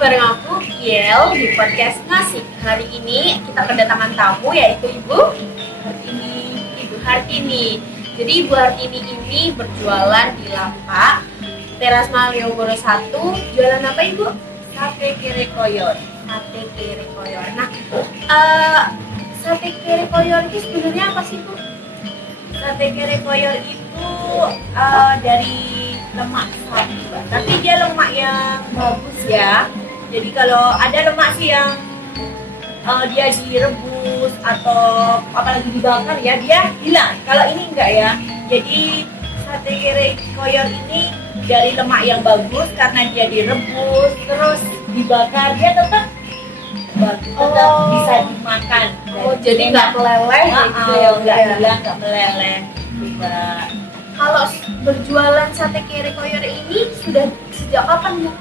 bareng aku Kiel di podcast Ngasih. Hari ini kita kedatangan tamu yaitu Ibu Hartini. Jadi Ibu Hartini ini berjualan di lapak Teras Malioboro 1. Jualan apa Ibu? Sate kere koyor. Sate kere koyor. Nah, sate kere koyor itu sebenarnya apa sih Bu? Sate kere koyor itu dari lemak sapi, Mbak. Tapi dia lemak yang bagus ya. Jadi kalau ada lemak sih yang dia direbus atau apalagi dibakar ya, dia hilang. Kalau ini enggak ya. Jadi sate kere koyor ini dari lemak yang bagus karena dia direbus terus dibakar, dia tetap bagus, tetap bisa dimakan. Jadi nggak meleleh gitu ya? Nggak hilang, nggak meleleh juga. Kalau berjualan sate kere koyor ini sudah sejak kapan Bu?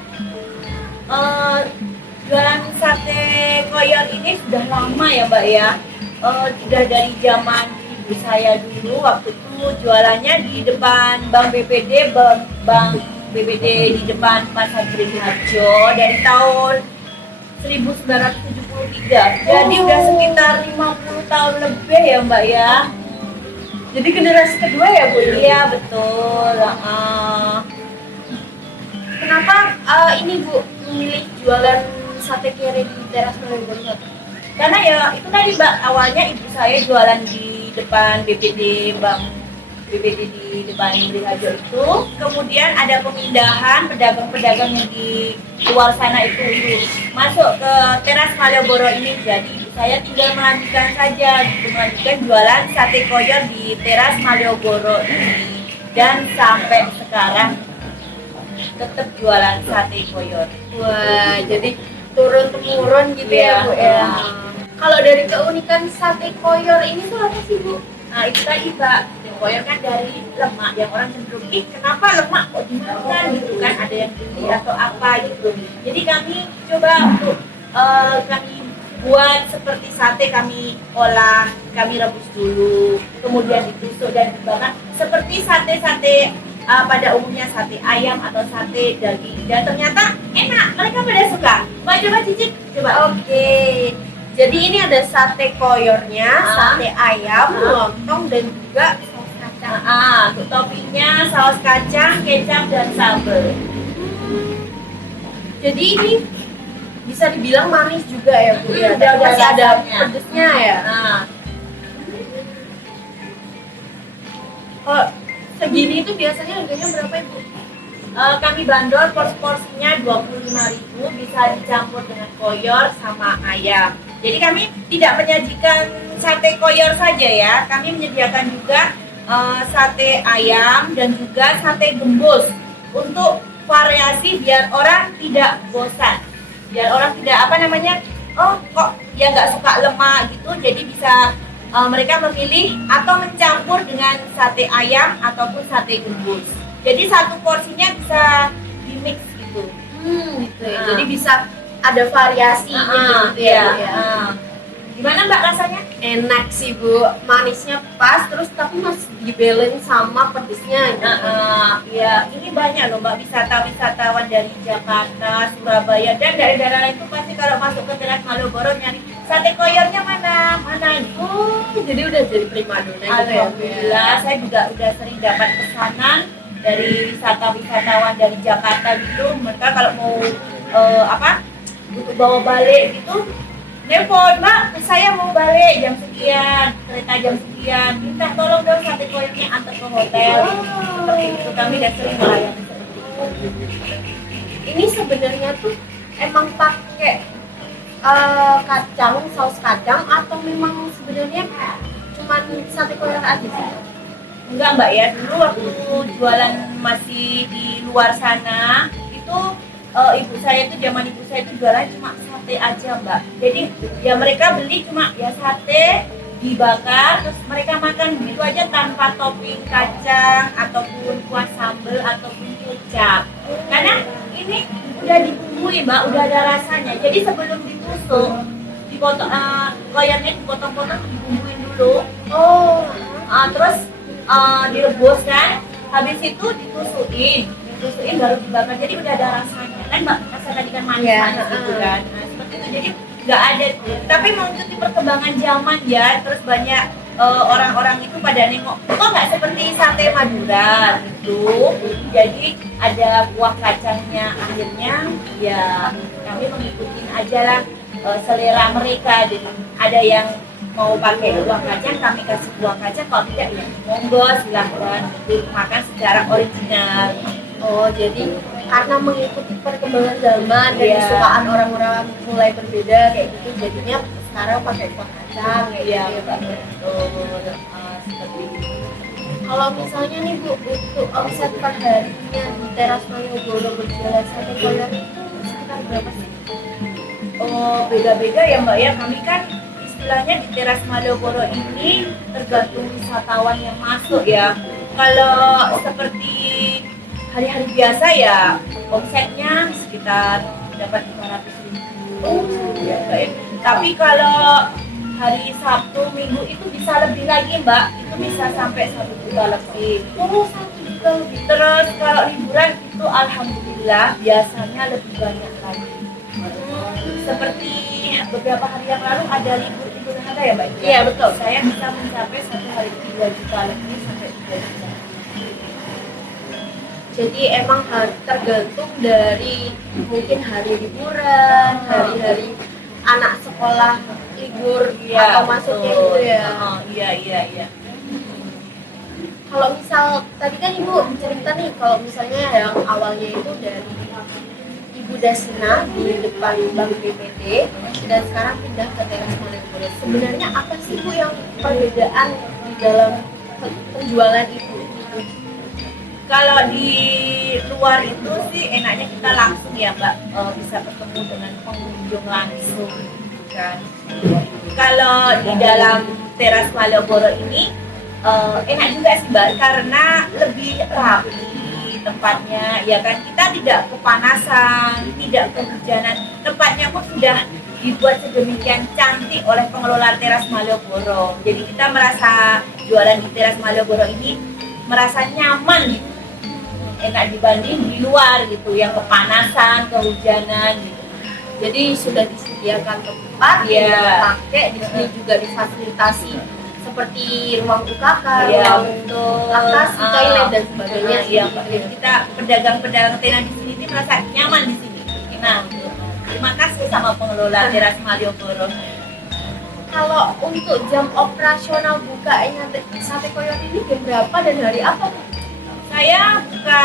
Jualan sate koyor ini sudah lama ya Mbak ya. Sudah dari zaman ibu saya dulu, waktu itu jualannya di depan Bank BPD, Bank BPD di depan Pasar Beringharjo dari tahun 1973. Jadi udah sekitar 50 tahun lebih ya Mbak ya. Jadi generasi kedua ya Bu? Iya betul. Kenapa ini Bu memilih jualan sate kere di Teras Malioboro 1? Karena ya itu tadi Mbak, awalnya ibu saya jualan di depan BPD, Bank BPD di depan Beringharjo itu. Kemudian ada pemindahan pedagang-pedagang yang di luar sana itu masuk ke Teras Malioboro ini. Jadi ibu saya tinggal melanjutkan saja, melanjutkan jualan sate koyor di Teras Malioboro ini. Dan sampai sekarang tetap jualan sate koyor. Wah, jadi turun-temurun gitu ya Bu ya. Kalau dari keunikan sate koyor ini tuh apa sih Bu? Nah itu tadi Mbak, koyor kan dari lemak yang orang cenderung, kenapa lemak kok dimakan gitu kan, ada yang geli atau apa gitu. Jadi kami coba untuk kami buat seperti sate, kami olah, kami rebus dulu, kemudian ditusuk dan dibakar seperti sate-sate pada umumnya, sate ayam atau sate daging. Dan ternyata enak, mereka pada suka. Mbak coba cicip, coba. Oke. Jadi ini ada sate koyornya, sate ayam, lontong dan juga saus kacang. Untuk toppingnya saus kacang, kecap dan sambal. Jadi ini bisa dibilang manis juga ya Bu ya. Udah Masih ada rasanya. pedesnya ya. Kalau segini itu biasanya harganya berapa Ibu? Kami bandrol porsinya 25.000, bisa dicampur dengan koyor sama ayam. Jadi kami tidak menyajikan sate koyor saja ya, kami menyediakan juga sate ayam dan juga sate gembus untuk variasi biar orang tidak bosan, biar orang tidak kok dia nggak suka lemak gitu. Jadi bisa mereka memilih atau mencampur dengan sate ayam ataupun sate gembus. Jadi satu porsinya bisa di mix gitu. Gitu ya. Jadi bisa ada variasi gitu ya. Gimana Mbak rasanya? Enak sih Bu, manisnya pas terus tapi masih di-balance sama pedesnya gitu. Ya, ini banyak loh Mbak wisatawan dari Jakarta, Surabaya dan daerah-daerah lain itu pasti kalau masuk ke Teras Malioboro nyari sate koyornya mana itu. Jadi udah jadi primadona gitu ya Bu ya. Alhamdulillah, saya juga udah sering dapat pesanan dari wisatawan dari Jakarta gitu. Mereka kalau mau untuk bawa balik gitu, nelpon, Mbak, saya mau balik jam sekian, kereta jam sekian, minta tolong dong sate koyornya antar ke hotel. Seperti itu, kami udah sering melayani seperti itu. Ini sebenarnya tuh emang pakai saus kacang atau memang sebenarnya cuman sate koyor aja sih? Enggak Mbak ya, dulu waktu jualan masih di luar sana itu ibu saya itu jualan cuma sate aja Mbak. Jadi ya mereka beli cuma ya sate dibakar terus mereka makan begitu aja tanpa topping kacang ataupun kuah sambal ataupun kecap. Karena ini udah dibumbui Mbak, udah ada rasanya. Jadi sebelum ditusuk, dipotong koyornya dipotong-potong, dibumbuin dulu. Terus direbus kan, habis itu ditusukin baru dibakar, jadi udah ada rasanya. kan mbak rasa tadi kan manis Iya, manis gitu kan. Nah, seperti itu jadi nggak ada, tapi mengikuti perkembangan zaman ya, terus banyak orang-orang itu pada nengok kok nggak seperti sate Madura gitu, jadi ada kuah kacangnya, akhirnya ya kami mengikuti aja lah selera mereka. Jadi ada yang mau pakai kuah kacang, kami kasih kuah kacang, kalau tidak ya monggo silahkan gitu, makan secara original. Oh, jadi karena mengikuti perkembangan zaman dan Iya. kesukaan orang-orang mulai berbeda kayak gitu, jadinya sekarang pakai kuah kacang kayak Iya, gitu ya, Mbak. seperti itu. Kalau misalnya nih Bu, untuk omset per harinya di teras Malioboro berjualan sate koyor itu sekitar berapa sih? Oh, beda-beda ya mbak ya, kami kan istilahnya di teras Malioboro ini tergantung wisatawan yang masuk ya. Kalau seperti hari-hari biasa ya omsetnya sekitar dapat 500.000 ya mbak ya. Tapi kalau hari Sabtu Minggu itu bisa lebih lagi mbak, itu bisa sampai 1 juta lebih. Oh, 1 juta lebih. Terus kalau liburan itu alhamdulillah biasanya lebih banyak lagi. Seperti beberapa hari yang lalu ada libur ada ya mbak? Iya, betul. Saya bisa mencapai satu hari 2 juta lebih sampai 3 juta. Jadi emang tergantung dari mungkin hari liburan, hari-hari anak sekolah libur atau masuknya betul. gitu ya. Iya. Kalau misal tadi kan Ibu cerita nih kalau misalnya yang awalnya itu dari Ibu Dasina di depan Bank BPT dan sekarang pindah ke teras Malioboro. Sebenarnya apa sih Bu yang perbedaan di dalam penjualan itu? Kalau di luar itu sih enaknya kita langsung ya mbak, bisa ketemu dengan pengunjung langsung kan. Kalau di dalam teras Malioboro ini enak juga sih mbak, karena lebih rapi tempatnya ya kan, kita tidak kepanasan, tidak kehujanan, tempatnya pun sudah dibuat sedemikian cantik oleh pengelola teras Malioboro. Jadi kita merasa jualan di teras Malioboro ini merasa nyaman gitu, enak dibanding di luar gitu yang kepanasan, kehujanan gitu. Jadi sudah disediakan tempat, Iya. pakai di sini juga difasilitasi seperti ruang UKK, Iya, ruang betul. laktasi, toilet dan sebagainya. Iya, Mbak. Jadi kita pedagang-pedagang tenan di sini merasa nyaman di sini. Nah, terima kasih sama pengelola teras Malioboro. Kalau untuk jam operasional bukanya sate koyor ini jam berapa dan hari apa tuh? Saya buka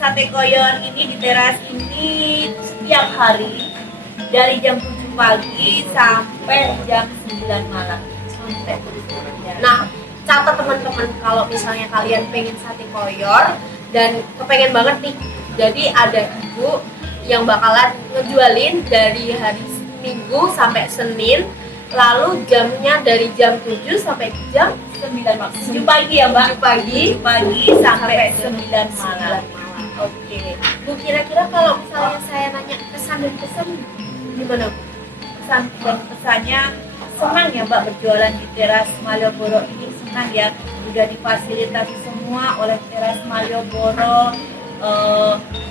sate koyor ini di teras ini setiap hari dari jam 7 pagi sampai jam 9 malam. Sampai Nah, catat teman-teman kalau misalnya kalian pengen sate koyor dan kepengen banget nih, jadi ada ibu yang bakalan ngejualin dari hari Minggu sampai Senin, lalu jamnya dari jam 7 sampai jam 9 malam. 7 pagi ya, Mbak? 7 pagi 7 pagi sampai 9 malam. Oke. Bu, kira-kira kalau misalnya saya nanya kesan dan pesan gimana Bu? Pesan dan pesannya senang ya Mbak berjualan di teras Malioboro ini, senang ya, udah difasilitasi semua oleh teras Malioboro,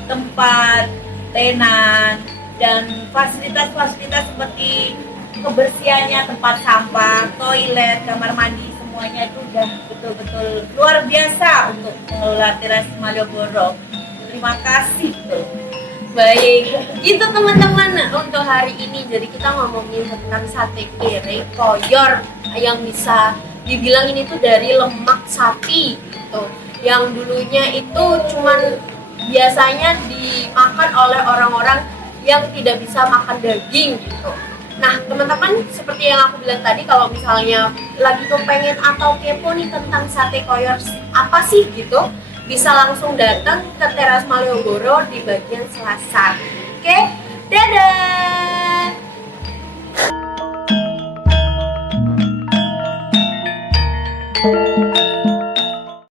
tempat tenan dan fasilitas-fasilitas seperti kebersihannya, tempat sampah, toilet, kamar mandi, semuanya itu udah betul-betul luar biasa untuk mengelola teras Malioboro. Terima kasih tuh. Baik, itu teman-teman untuk hari ini. Jadi kita ngomongin tentang sate kere koyor yang bisa dibilang ini tuh dari lemak sapi gitu. Yang dulunya itu cuman biasanya dimakan oleh orang-orang yang tidak bisa makan daging gitu. Nah teman-teman, seperti yang aku bilang tadi, kalau misalnya lagi kepengen atau kepo nih tentang sate koyor apa sih gitu, bisa langsung datang ke teras Malioboro di bagian Selasar. Oke, dadah!